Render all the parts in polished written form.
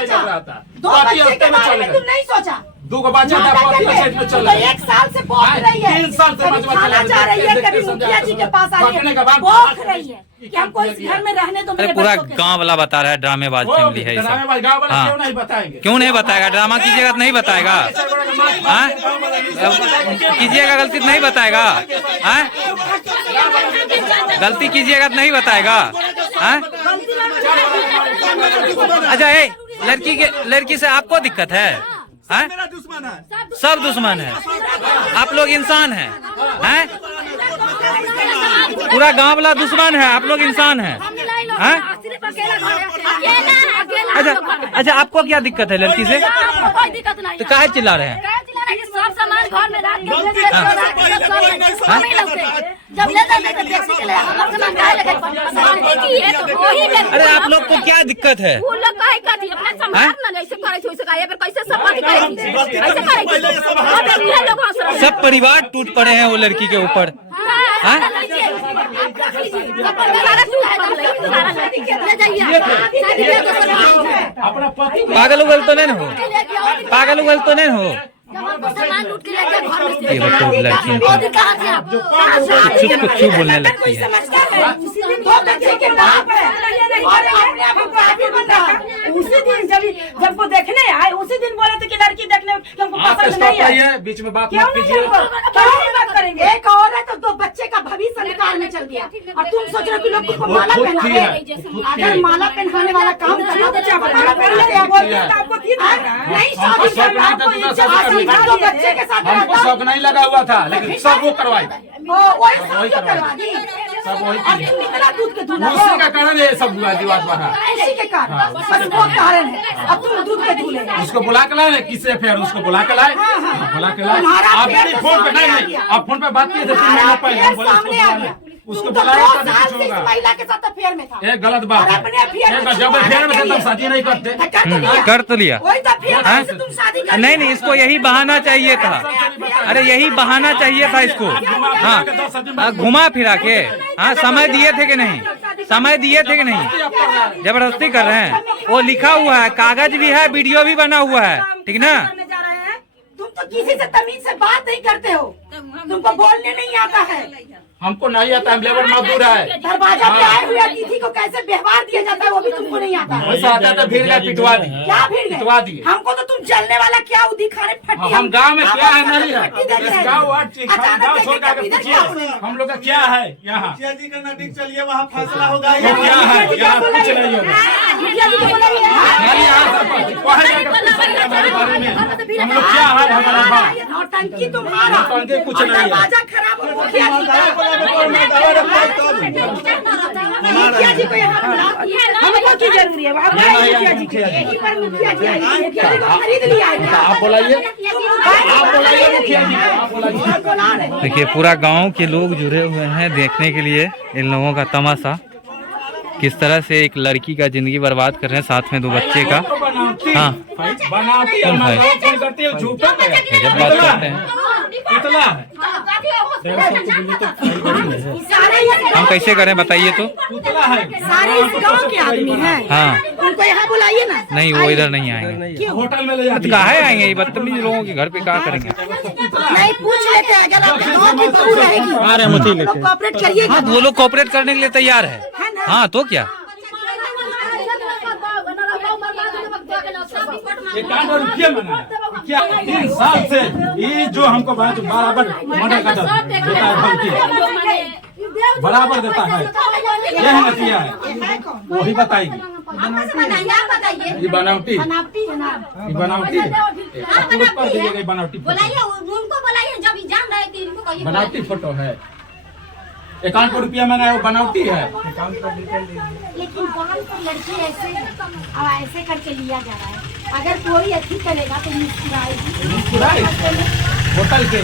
लग रहा था। 2 बच्चे के बारे में तुम नहीं सोचा? 2 बच्चा था, पति सेट में चल रहा है। 1 साल से बोल रही है, 3 साल से खाना जा रही है, कभी मुखिया जी के पास आ रही है, बोल रही है कि हमको इस घर में रहने दो। अरे पूरा गांव वाला बता रहा है ड्रामेबाज फैमिली है ये सब। क्यों नहीं बताएंगे? क्यों नहीं बताएगा? ड्रामा कीजिएगा तो नहीं बताएगा? हाँ कीजिएगा गलती तो नहीं बताएगा? हाँ गलती कीजिएगा तो नहीं बताएगा? हाँ अच्छा लड़की से आपको दिक्कत है? हाँ सब दुश्मन है, आप लोग इंसान हैं? हैं पूरा गांव वाला दुश्मन है, आप लोग इंसान हैं? हैं अच्छा आपको क्या दिक्कत है लड़की से? कोई दिक्कत नहीं। तो काहे चिल्ला रहे हैं? सब सामान घर में रख के जब ले जाते तो टैक्सी के लिए हमारा सामान काहे लगे? अरे आप लोग को क्या दिक्कत है? वो लोग काहे करती अपने संभाल ना ऐसे करे छो, ऐसे काहे पर कैसे सब बात करे ऐसे करे? सब परिवार टूट पड़े हैं वो लड़की के ऊपर। पागल उगल तो नहीं हो? पागल उगल तो नहीं हो? ये बताओ लड़की कुछ बोलने लगती है। उसी दिन जब वो देखने आए उसी दिन बोले थे कि लड़की देखने हमको पसंद नहीं है। बीच में बात क्यों नहीं बात करेंगे? एक औरत और 2 बच्चे का भविष्य निकाल में चल गया और तुम सोच रहे हो कि लोग को माला पहना? अगर माला पहनाने वाला काम करना तो क्या माला नहीं? 2 बच्चे के साथ हमको शौक नहीं लगा हुआ था, लेकिन सब वो करवाई। वही करवा दी। सब वही इतना दूध के दूल्हा उसी का कारण ये सब हुआ विवाद बना। इसी के कारण बस वो कारण है। अब तुम दूध के दूल्हे उसको बुला के लाए किससे? फिर उसको बुला के लाए, बुला के लाए। आप फोन पे नहीं, आप फोन पे बात किए थे 3 महीने पहले, उसको बुलाया तब कुछ होगा। महिला के साथ अफेयर में था। ये गलत बात है। जब अफेयर में थे तब शादी नहीं करते। कर तो लिया। तुम नहीं इसको यही बहाना चाहिए था। अरे यही बहाना चाहिए था इसको। हाँ घुमा फिरा के। हाँ समय दिए थे कि नहीं? समय दिए थे कि नहीं? जबरदस्ती कर रहे हैं। वो लिखा हुआ है, कागज भी है, वीडियो भी बना हुआ है, ठीक ना? तुम तो किसी से तमीज से बात नहीं करते हो, तुमको बोलने नहीं आता है। हमको नहीं आता, हम लेबर मजदूर है। दरवाजा पे आए हुए अतिथि को कैसे व्यवहार दिया जाता है वो भी तुमको नहीं आता। वैसा आता तो भीड़ गए, पिटवा दी। क्या भीड़ गए? पिटवा दिए। हमको तो तुम जलने वाला क्या दिखाने फटी। हम गांव में क्या है नहीं है, गाँव छोड़ कर हम लोग का क्या है यहाँ? मुखिया जी का नजदीक चलिए, वहाँ फैसला होगा। क्या है यहाँ? कुछ नहीं होगा। हम लोग क्या है हमारा भाई? नौटंकी तुम्हारा, नौटंकी कुछ नहीं है। दरवाजा खराब हो मुखिया जी को यहाँ हमको की जरूरी है? मुखिया जी के यहीं पर मुखिया जी खरीद लिया। आप बुलाइए, आप बुलाइए मुखिया जी, आप बुलाइए। देखिए पूरा गांव के लोग जुड़े हुए हैं देखने के लिए इन लोगों का तमाशा, किस तरह से एक लड़की का जिंदगी बर्बाद कर रहे हैं, साथ में 2 बच्चे का। हाँ बनावटी जब बात करते हैं हम कैसे करें बताइए तो? सारे इस गांव के आदमी हैं। हाँ उनको यहाँ बुलाइए ना। नहीं वो इधर नहीं आएंगे। होटल में ले जाते काहे आएंगे? ये बदतमीज लोगों के घर पे क्या करेंगे? नहीं पूछ लेते हैं, अगर आपके गांव की बहू रहेगी तो कोऑपरेट करिएगा। हाँ वो लोग कोऑपरेट करने के लिए तैयार है। हाँ तो क्या? 1 रुपया मना क्या? 3 साल से ये जो हमको बराबर मर्डर का बराबर देता है, यह नतीजा है। वही बताएगी ये बनावटी है, ये बनावटी है। बनावटी बनावटी फोटो है। 1 रुपया मंगाया वो बनावटी है। लेकिन बाल पर लड़की ऐसे करके लिया जा रहा है। अगर कोई अच्छी करेगा तो मुस्कुराएगी। होटल के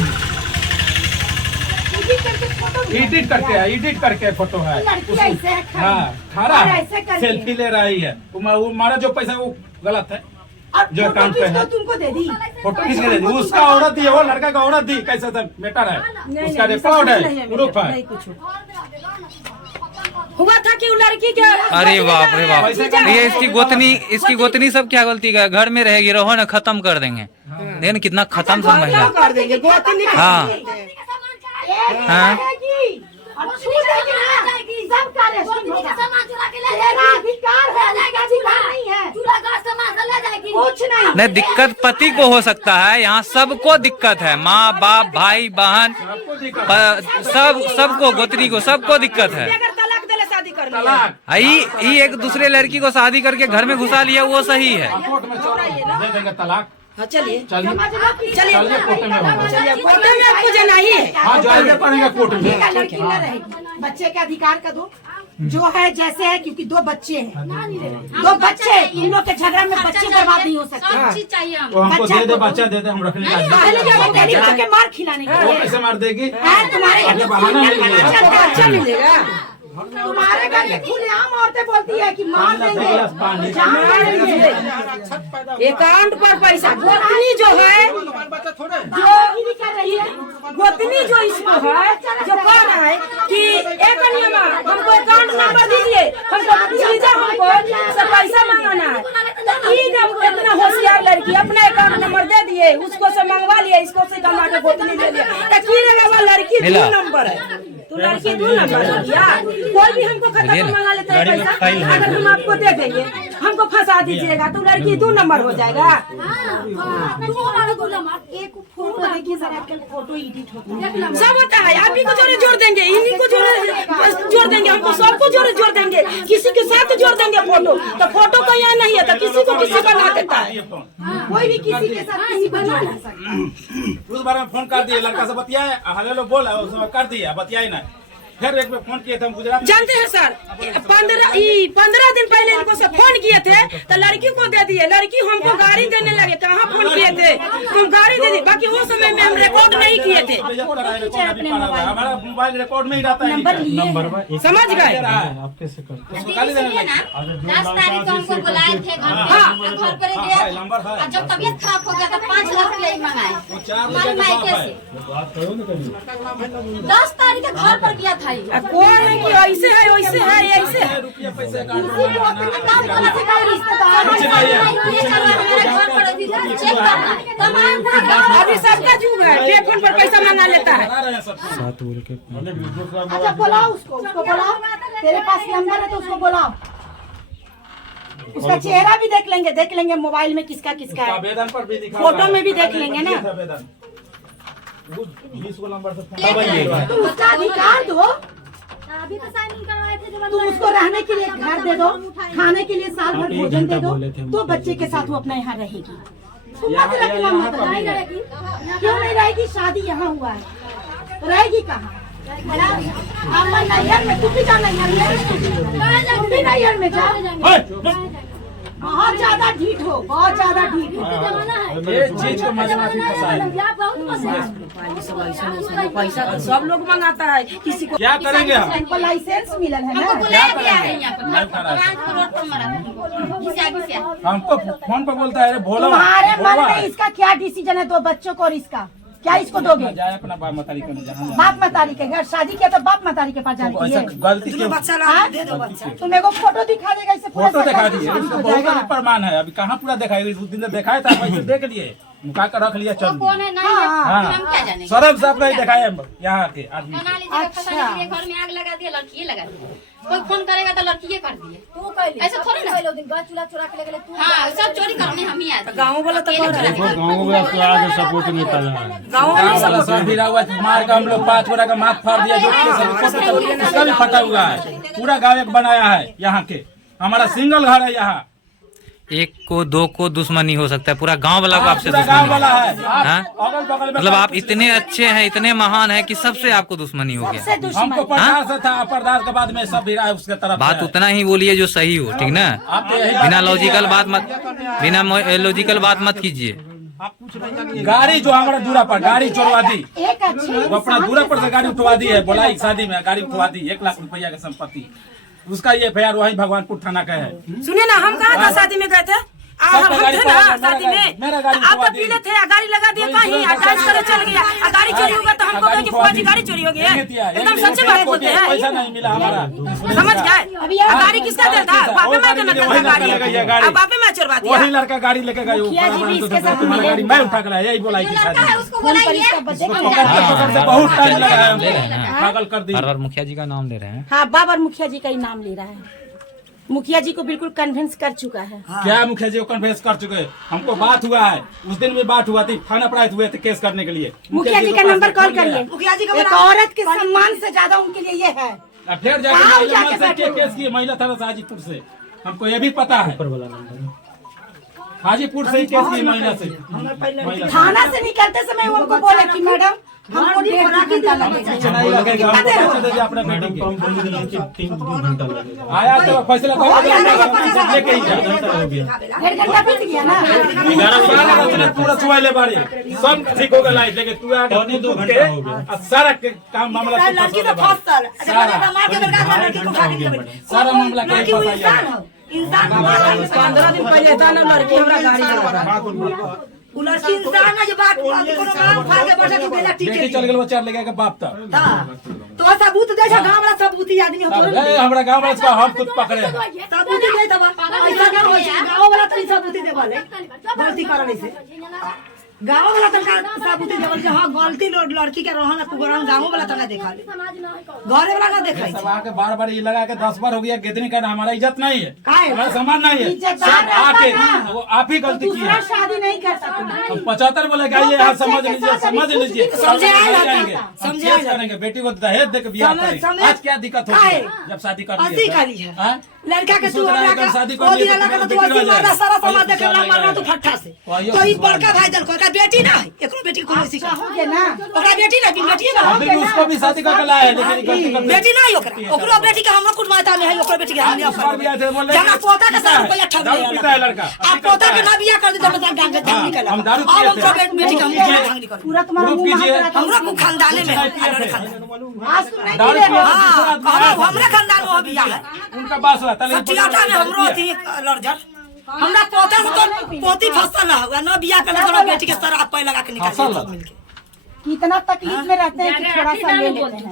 एडिट करके फोटो है। हाँ खड़ा है, सेल्फी ले रही है। वो हमारा जो पैसा वो गलत है, जो अकाउंट पे है। तुमको दे दी फोटो किसने दे दी? उसका औरत दी है, वो लड़का का औरत दी। कैसा था मैटर है, उसका रिकॉर्ड है, प्रूफ है। हुआ था कि वो लड़की के अरे बाप रे बाप, ये इसकी गोतनी सब क्या गलती का, घर में रहेगी, रहो ना, खत्म कर देंगे। देखिए कितना खत्म सब महिला। कर देंगे गोतनी हाँ हाँ नहीं, दिक्कत पति को हो सकता है, यहाँ सबको दिक्कत है, माँ बाप भाई बहन सबको, गोतनी को सबको दिक्कत है। आई एक दूसरे लड़की को शादी करके घर में घुसा लिया, वो सही है। कोर्ट में दे देंगे तलाक। हाँ चलिए चलिए कोर्ट में होगा। कोर्ट में आपको जाना ही है। हाँ जाना पड़ेगा कोर्ट में। लड़की न रहेगी, बच्चे के अधिकार का दो जो है जैसे है, क्योंकि 2 बच्चे हैं, 2 बच्चे, इन लोग के झगड़ा में बच्चे बर्बाद नहीं हो सकते। सब चीज चाहिए तो हमको दे दे, बच्चा दे दे, हम रखने का। पहले क्या वो तेरी बच्चे के मार खिलाने के वो लिए कैसे मार देगी? तुम्हारे घर ये बहाना नहीं मिलेगा। अच्छा मिलेगा। तुम्हारे घर में खुलेआम औरतें बोलती है कि मार देंगे, जान मारेंगे। अकाउंट पर पैसा, गोतनी जो है, जो कर रही है, गोतनी जो इसको है, जो कह रहा है कि एक नियमा हमको अकाउंट नंबर दीजिए, हमको से पैसा मांगना है। तो ये जब इतना होशियार लड़की अपना अकाउंट नंबर दे दिए, उसको से मंगवा लिया, इसको से कमा के गोतनी दे दिया, तो की रहेगा? लड़की 2 नंबर है, तो लड़की 2 नंबर है दिया। कोई भी हमको खाता पर मंगा लेता है पैसा, अगर हम आपको दे देंगे, हमको फंसा दीजिएगा, तो लड़की 2 नंबर हो जाएगा। एक फोटो देखिए सर, आजकल फोटो एडिट होता है, सब होता है। आप ही को जोड़ देंगे, इन्हीं को जोड़ देंगे, हमको सबको जोड़ देंगे, किसी के साथ जोड़ देंगे फोटो। तो फोटो का यहाँ नहीं है, तो किसी को किसी बना देता है, कोई भी किसी के साथ किसी बना नहीं सकता। उस बारे में फोन कर दिए, लड़का से बतियाए, हेलो बोला, उसने कर दिया, बतियाए ना। फिर एक बार फोन किए थे हम गुजरात। जानते हैं सर, 15 दिन पहले इनको सब फोन किए थे, तो लड़की को दे दिए, लड़की हमको गाड़ी देने लगे। कहाँ फोन किए थे, हम गाड़ी दे दी, बाकी वो समय में हम रिकॉर्ड नहीं किए थे। हमारा मोबाइल रिकॉर्ड में ही रहता है, नंबर समझ गए। 10 तारीख को हमको बुलाए थे घर पर गए, जब तबीयत खराब हो गया तो 5 लाख ले मंगाए। 10 तारीख के घर पर गया था। कौन कि ऐसे है वैसे है, ऐसे है। अभी सबका जुग है, टेलीफोन पर पैसा मंगा लेता है। अच्छा बुलाओ उसको बुलाओ, तेरे पास नंबर है तो उसको बुलाओ, उसका चेहरा भी देख लेंगे मोबाइल में किसका है, आवेदन पर भी दिखा, फोटो में भी देख लेंगे ना। 20 को नंबर से तुम उसका अधिकार दो, अभी तो साइन करवाए थे। तुम उसको रहने के लिए घर दे दो, खाने के लिए साल भर भोजन दे दो, तो बच्चे के साथ वो अपना यहाँ रहेगी। तुम मत रखना, मत रहेगी। क्यों नहीं रहेगी? शादी यहाँ हुआ है, रहेगी कहाँ? नैहर में, तुम भी जा नैहर में, तुम भी नैहर में जाओ। बहुत ज्यादा ढीठ हो, बहुत ज्यादा ढीठ हो। ये चीज को मजाक पैसा तो सब लोग मंगाता है, किसी को क्या करेंगे हम? इनको लाइसेंस मिला है ना। हमको फोन पर बोलता है, भोला तुम्हारे मन में इसका क्या डिसीजन है? 2 बच्चों को और इसका क्या इसको दोगे? जाए अपना बाप मतारी को जहाँ बाप मतारी के घर शादी किया तो बाप मतारी के पास जाती है। गलती क्यों? तुम मेरे को फोटो दिखा देगा, इससे पूरा फोटो दिखा दिए, शादी इसका हो बहुत जाएगा। बड़ा प्रमाण है। अभी कहाँ पूरा दिखाएगा? उस दिन दिखाया था, वैसे देख लिए, मुका कर रख लिया, चल कौन है नहीं है, हम क्या जानेंगे। सरब साहब नहीं दिखाया यहाँ के आदमी। बना लीजिए, फंसा लीजिए, घर में आग लगा दिया, लड़की लगा दिया। कोई फोन करेगा तो लड़की कर दिए, ऐसा थोड़ी ना। हाँ, सब चोरी करने हम ही आए। गाँव वाला तो सब भिड़ा हुआ है, मार का हम लोग 5 गोरा का माथ फाड़ दिया, जो उसका भी फटा हुआ है। पूरा गाँव एक बनाया है यहाँ के, हमारा सिंगल घर है यहाँ। 1 को 2 को दुश्मनी हो सकता है, पूरा गांव वाला को आपसे पूरा गाँव दुश्मनी वाला है। हाँ? अगल बगल में मतलब आप इतने अच्छे हैं, इतने महान हैं कि सबसे आपको दुश्मनी हो गया। हमको प्रधान से था, प्रधान के बाद में सब भिड़ा है उसके तरफ। बात उतना ही बोलिए जो सही हो, ठीक ना? आप तो यही बिना लॉजिकल बात मत कीजिए। गाड़ी जो हमारा दूरा पर गाड़ी चोरवा दी, एक अच्छे वो अपना दूरा पर से गाड़ी उठवा दी है, बोला शादी में गाड़ी उठवा दी, 1 लाख रुपया की संपत्ति। उसका ये FIR वही भगवानपुर थाना का है। सुने ना, हम कहाँ था शादी में गए थे, हम गाड़ी थे ना पकड़ा, शादी में, मेरा गाड़ी आप छुआ तो दी। पीले थे, गाड़ी लगा दिया कहीं, अटैच करे चल गया, गाड़ी चोरी होगा तो हमको कहे कि फुआ जी गाड़ी चोरी हो गई है। एकदम सच्ची बात बोलते हैं, पैसा नहीं मिला हमारा, समझ गए? अभी गाड़ी किसका दिया था? बापे माँ का नकल था गाड़ी, अब बापे माँ चोरवा दिया। वही लड़का गाड़ी लेके गए, तुम्हारा गाड़ी मैं उठा कर लाया, यही बोलाई थी शादी। उसको बुलाइए। पकड़ से बहुत टाइम लगा है हमको, पागल कर दी। बार बार मुखिया जी का नाम ले रहे हैं। हाँ, बाबर मुखिया जी का ही नाम ले रहा है। मुखिया जी को बिल्कुल कन्विंस कर चुका है। क्या मुखिया जी को कन्वेंस कर चुके हैं? हमको बात हुआ है, उस दिन भी बात हुआ थी, थाना प्राप्त हुए थे केस करने के लिए। मुखिया जी का नंबर कॉल करिए। मुखिया जी का एक औरत के सम्मान से ज्यादा उनके लिए ये है। अब फिर जाके महिला मंच से केस किए, महिला थाना से हाजीपुर से, हमको ये भी पता है, हाजीपुर से ही केस किए महिला से। थाना से निकलते समय वो उनको बोले कि मैडम हमको 1.5 घंटा लगेगा। नहीं लगेगा, हमको पैसे दे दिए अपने बेटी के। आया तो फैसला लेके ही जा। 1.5 घंटा बीत गया ना। 11 पूरा छुआले बारे सब ठीक हो गया लाइट, लेकिन तू आगे 2 घंटा हो गया, सारा काम मामला लड़की तो फसल, सारा मामला के फंसाया। इंसान 15 दिन पहले था ना, लड़की हमरा गाड़ी लगा उ लड़की इंसान है, जो बात कोनो काम खा के बैठा तू बेला ठीक बेटी चल गेल, बच्चा ले गया बाप तक। तो सबूत दे जा, गांव वाला सबूती आदमी हो तो ए हमरा गांव वाला इसका हम खुद पकड़े हैं। सबूती दे दबा, ऐसा ना हो गांव वाला तो सबूती देवाले गलती करने से, गांव वाला तनका सबूती देवल जे हां गलती लड़की के रहन कुगरन गांव वाला तनका देखा ले, घरे वाला ना देखाई सब आके बार-बार ये लगा के 10 बार हो गया, कितनी का हमारा इज्जत नहीं है, काहे? हमारा सम्मान नहीं है, सब आके वो आप ही गलती की है। शादी नहीं कर सकता। तो 75 बोले गाइए, यहाँ समझ लीजिए, समझ लीजिए, समझे जाएंगे, समझे करेंगे, बेटी को दहेज दे के ब्याह करेंगे। आज क्या दिक्कत होगी जब शादी कर है लड़का के तू शादी कर दिया लगा तो तू मारना सारा समाज देखे मारना तू फट्टा से, तो ई बड़का भाई जन को का बेटी ना है, एकरो बेटी को कोई सिखा हो गया ना, ओकरा बेटी ना बेटी ना अभी भी उसको भी शादी करके लाया है, लेकिन गलती कर बेटी ना है ओकरा, ओकरो बेटी के हमरो कुछ माता में है, ओकरो बेटी के हम नहीं कर जना पोता के साथ रुपया ठग दारू पीता है लड़का, आप पोता के ना बियाह कर दी तो मतलब डांग डांग निकल, हम दारू और ओकरो बेटी के हम डांग निकल पूरा तुम्हारा मुंह हमरो को खानदाने में आज तुम नहीं दारू हमरा खानदान में बियाह है, उनका बात हुआ तले सचियाटा में हमरो थी लड़जर, हमरा पोता से तो पोती फसल ना हुआ ना बियाह करने तो बेटी के सर आप लगा के निकाल के कितना तकलीफ में रहते हैं कि थोड़ा सा ले लेते हैं।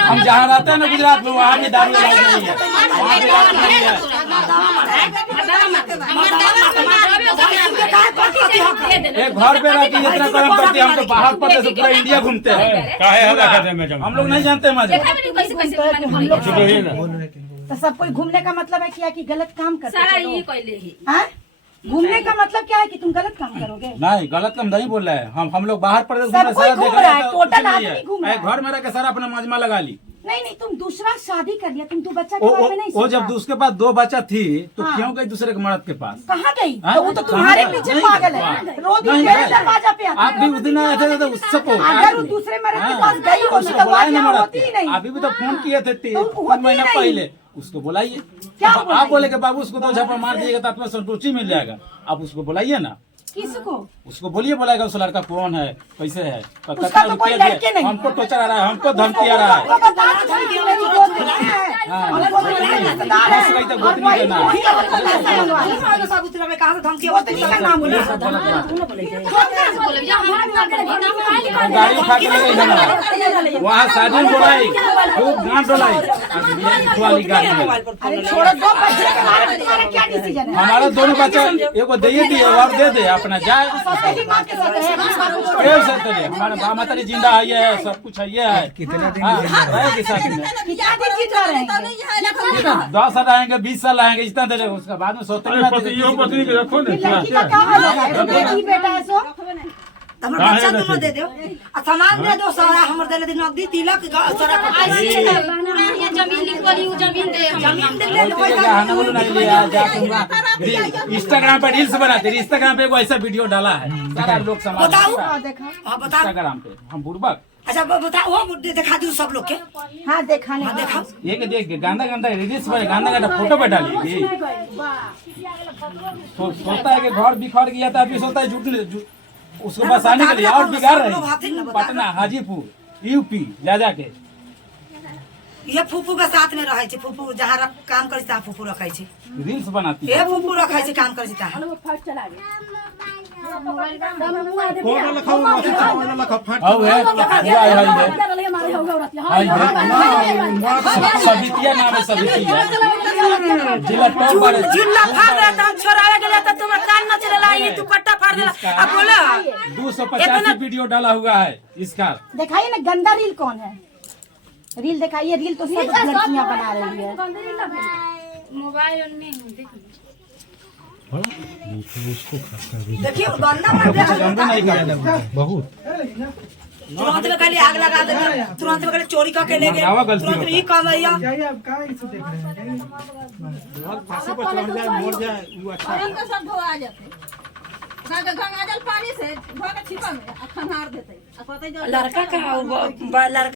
हम जहाँ रहते हैं ना गुजरात में, वहाँ भी दारू लाई गई है, वहाँ भी दारू लाई है। एक घर पे रहती है, इतना कर्म करती है, हम तो बाहर पड़ते से पूरा इंडिया घूमते हैं, हम लोग नहीं जानते मजे। हम लोग तो सब कोई घूमने का मतलब है कि गलत काम करते हैं। घूमने का मतलब क्या है कि तुम गलत काम करोगे? नहीं, गलत काम नहीं बोल रहे हैं हम लोग बाहर पड़े सब कोई घूम रहा है, टोटल आदमी घूम रहा है। घर में रह के सारा अपना मजमा लगा ली। नहीं, तुम दूसरा शादी कर लिया, तुम 2 बच्चा के बारे में नहीं वो सोचा? जब उसके पास 2 बच्चा थी तो क्यों गई दूसरे के मर्द के पास? कहाँ गई? हाँ? तो वो तो तुम्हारे कहाँ? पीछे नहीं, पागल है, रोज नहीं, मेरे नहीं। दरवाजा पे आती आप भी उस दिन आए थे तो उससे अगर वो दूसरे मर्द के पास गई होती तो बात यहाँ होती ही नहीं। अभी भी तो फोन किए थे तो 3 महीना पहले, उसको बुलाइए। आप बोले कि बाबू उसको 2 झपा मार दिएगा तो आत्मा संतुष्टि मिल जाएगा, आप उसको बुलाइए ना। किसको? उसको बोलिए, बोलाएगा उस लड़का कौन है, कैसे है, उसका तो कोई लड़के नहीं। हमको टोचर आ रहा है, हमको धमकी आ रहा है। गाड़ी उठा के ले गई, वहाँ शादी बोलाई, खूब गांठ डोलाई, वाली गाड़ी में। हमारा 2 बच्चा, एगो दे दिए और दे दे अपना जाए, हमारा माता जिंदा है, सब कुछ है। कितने दिन रहेगी साथ में? 10 साल आएंगे, 20 साल आएंगे, इतना देर उसका बाद में सोते बच्चा दोनों दे दो, सामान दे दो, सारा हमर दे दे नगदी तिलक जमीन लिखवाली, जमीन दे, इंस्टाग्राम पे रील्स बनाते, इंस्टाग्राम पे ऐसा वीडियो डाला है, सारा लोग समाज इंस्टाग्राम पे हम बुर्बक। अच्छा बताओ, वो दिखा दूं सब लोग के। हाँ दिखाने, हाँ दिखाओ। ये के देख गांदा रील्स पे गांदा फोटो पे डालेगी, सोचता है कि घर बिखर गया था, अभी सोचता है झूठ उसको बसाने के लिए और बिगाड़ रहे हैं। पटना, हाजीपुर, यूपी जा के ये फूफू के साथ में रहे छे, फूफू जहाँ काम करे ता फूफू रखे छे, रील्स बनाती ये फूफू रखे छे काम करे ता। अब है सबितिया नाम है, सबितिया जिला टॉप पर जिला फाड़ देता हम छोड़ावे गेले त तुम कान न चलेला, ये दुपट्टा फाड़ देला। अब बोला 285 वीडियो डाला हुआ है इसका। दिखाइए ना गंदा रील कौन है, रील दिखाइए, रील तो सब लड़कियां बना रही है। मोबाइल में देखिए गंदा मत देखो, नहीं करेगा बहुत तुरंत में खाली आग लगा दे, तुरंत में खाली चोरी करके ले गए, तुरंत में ही कमैया। लड़का का लड़का